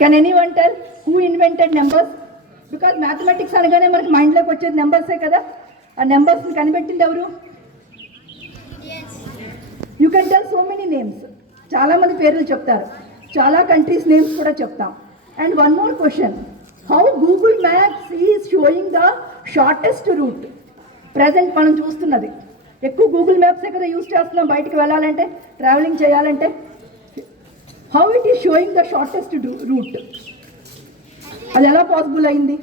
Can anyone tell who invented numbers? Because mathematics అనగానే మనకి మైండ్లోకి వచ్చేది నెంబర్సే కదా. ఆ నెంబర్స్ని కనిపెట్టింది ఎవరు? You can tell so many names. చాలామంది పేర్లు చెప్తారు, చాలా కంట్రీస్ నేమ్స్ కూడా చెప్తాం. And one more question, how Google Maps is showing the shortest route? Present మనం చూస్తున్నది ఎక్కువ గూగుల్ మ్యాప్సే కదా యూజ్ చేస్తున్నాం బయటికి వెళ్ళాలంటే, ట్రావెలింగ్ చేయాలంటే. How it is showing the shortest route? అది ఎలా పాసిబుల్ అయింది?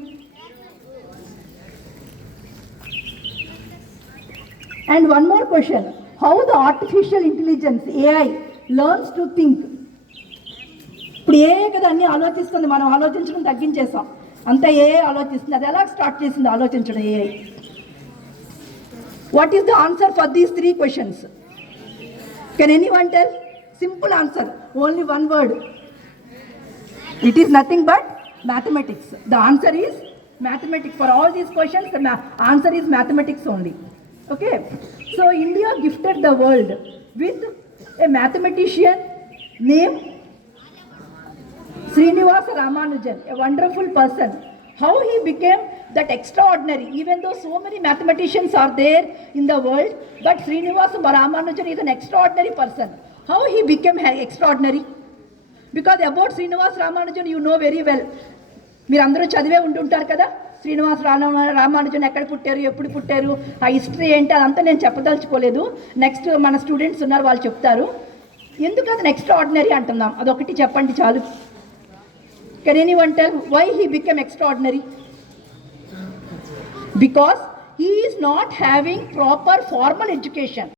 And one more question, how the artificial intelligence AI learns to think? ఇప్పుడు ఏ కదా అన్నీ ఆలోచిస్తుంది, మనం ఆలోచించడం తగ్గించేసాం, అంతా ఏ ఆలోచిస్తుంది. అది ఎలా స్టార్ట్ చేసింది ఆలోచించడం AI? What is the answer for these 3 questions? Can anyone tell? Simple answer, only one word. It is nothing but mathematics. The answer is mathematics. For all these questions, the answer is mathematics only. Okay, so India gifted the world with a mathematician named Srinivasa Ramanujan, a wonderful person. How he became that extraordinary, even though so many mathematicians are there in the world, but Srinivasa Ramanujan is an extraordinary person. How he became extraordinary? Because about Srinivasa Ramanujan you know very well. మీరు అందరూ చదివే ఉంటుంటారు కదా, శ్రీనివాస రామానుజన్ ఎక్కడ పుట్టారు, ఎప్పుడు పుట్టారు, ఆ హిస్టరీ ఏంటి, అదంతా నేను చెప్పదలుచుకోలేదు. నెక్స్ట్ మన స్టూడెంట్స్ ఉన్నారు, వాళ్ళు చెప్తారు. ఎందుకు అది ఎక్స్ట్రాఆర్డినరీ అంటున్నాం, అదొకటి చెప్పండి చాలు. Can anyone tell why he become extraordinary? Because he is not having proper formal education.